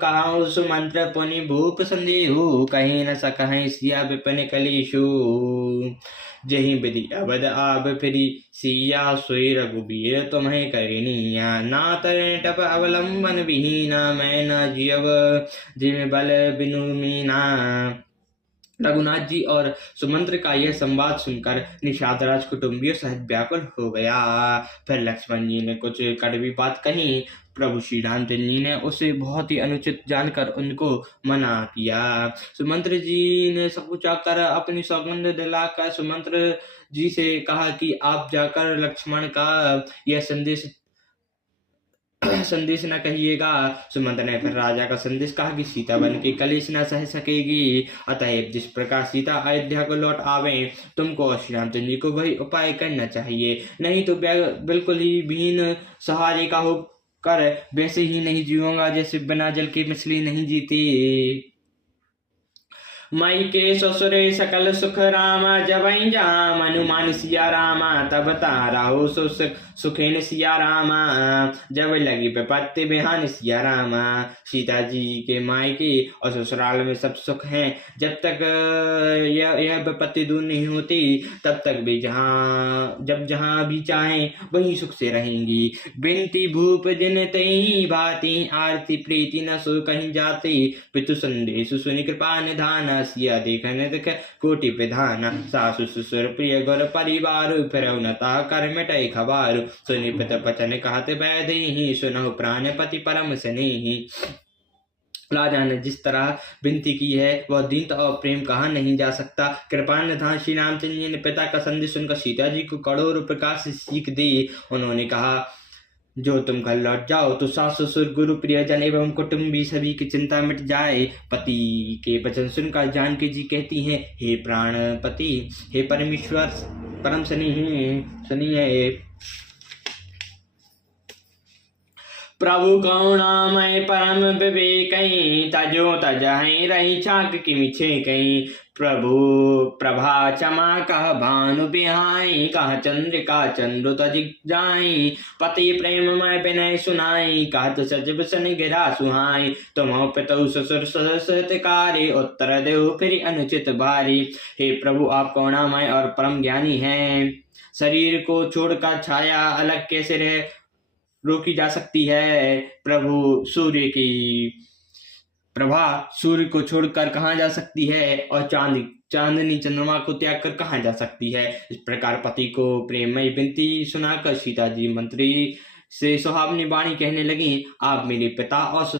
कहाऊ सुमंत्र पुनि भूप संदेहु, कहीं न सकहीं सिया विपिन कलेशु। जही विधि अवध आब फिरी, सिया सोई रघुबीर तुम्हें करिनिया। ना तरें टप अवलंबन विहीना, मैं न जियव जिम बल बिनु मीना। रघुनाथ जी और सुमंत्र का यह संवाद सुनकर निषाद राज कुटुंबियों सहित व्याकुल हो गया। फिर लक्ष्मण जी ने कुछ कड़वी बात कही। प्रभु श्री रामचंद्र जी ने उसे बहुत ही अनुचित जानकर उनको मना किया। सुमंत्र जी ने सकुचाकर अपनी सौगंध दिलाकर सुमंत्र जी से कहा कि आप जाकर लक्ष्मण का यह संदेश न कहिएगा। सुमंत्र ने फिर राजा का संदेश कहा कि सीता बन के कलेश न सह सकेगी, अतएव जिस प्रकार सीता अयोध्या को लौट आवे, तुमको और श्री रामचंद्र जी को वही उपाय करना चाहिए, नहीं तो बिल्कुल ही विहीन सहारे का होकर वैसे ही नहीं जीऊंगा जैसे बिना जल की मछली नहीं जीती। मई के ससुरे सकल सुख रामा, जबई जहाँ मनुमान सिया रामा, तब तारा हो सुखेन सिया रामा। जब लगी विपत्ति बिहान सिया रामा। सीता जी के मायके और ससुराल में सब सुख हैं। जब तक यह विपत्ति दूर नहीं होती तब तक भी जहाँ भी चाहें वहीं सुख से रहेंगी। बिनती भूप जिन तई भांति, आरती प्रीति न सो कहीं जाती। पितु संदेश सुनि कृपा निधान, सिया देखन देख कोटि विधान। सासु ससुर प्रिय घर परिवार, फिर उनता कर मिटै खबार। सुनि पित बचन कहत बैदेहि, सुनहु प्राणपति परम स्नेही। राजा ने जिस तरह विनती की है वह दीनता और प्रेम कहा नहीं जा सकता। कृपा निधान श्री रामचंद्र जी ने पिता का संदेश सुनकर सीता जी को कठोर प्रकार से सीख दी। उन्होंने कहा, जो तुम घर लौट जाओ तो सास ससुर गुरु प्रियजन एवं कुटुंबी सभी की चिंता मिट जाए। पति के वचन सुनकर जानकी जी कहती हैं, हे प्राणपति, हे परमेश्वर परम सुनिए। प्रभु करुणामय परम विवेक, तजो तजहि रही छाक की मिछे कहीं। प्रभु प्रभा चमा कह भानु बिहाई, कह चंद्रिका चंद्र तजिक जाई। पति प्रेममय विनय सुनाई, कहत सजब सन गिरा सुहाई। तुम पितु ससुर सहितकारी, उत्तर देव फिर अनुचित भारी। हे प्रभु, आप करुणामय और परम ज्ञानी हैं। शरीर को छोड़कर छाया अलग कैसे रह रोकी जा सकती है। प्रभु, सूर्य की प्रभा सूर्य को छोड़कर कहाँ जा सकती है, और चांदनी चंद्रमा को त्याग कर कहाँ जा सकती है। इस प्रकार पति को प्रेममय विनती सुनाकर सीता जी मंत्री से सुहावनी वाणी कहने लगी, आप मेरे पिता और